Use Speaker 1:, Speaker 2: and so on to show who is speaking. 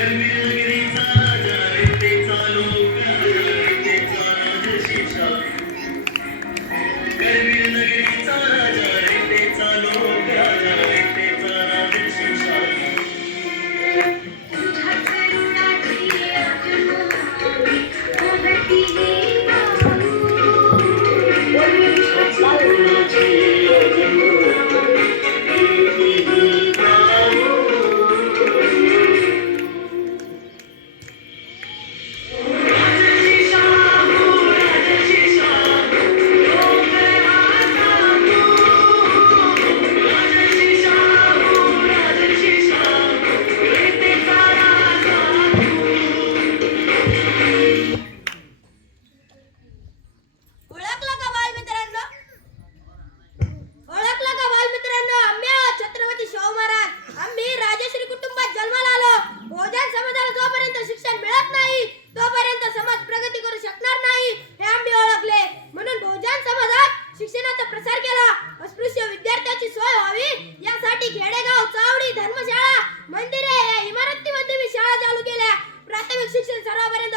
Speaker 1: Thank you. शिक्षणाचा प्रसार केला. अस्पृश्य विद्यार्थ्याची सोय व्हावी. यासाठी खेडेगाव चावडी धर्मशाळा मंदिरे या इमारतीमध्ये मी शाळा चालू केल्या. प्राथमिक शिक्षण सर्वांपर्यंत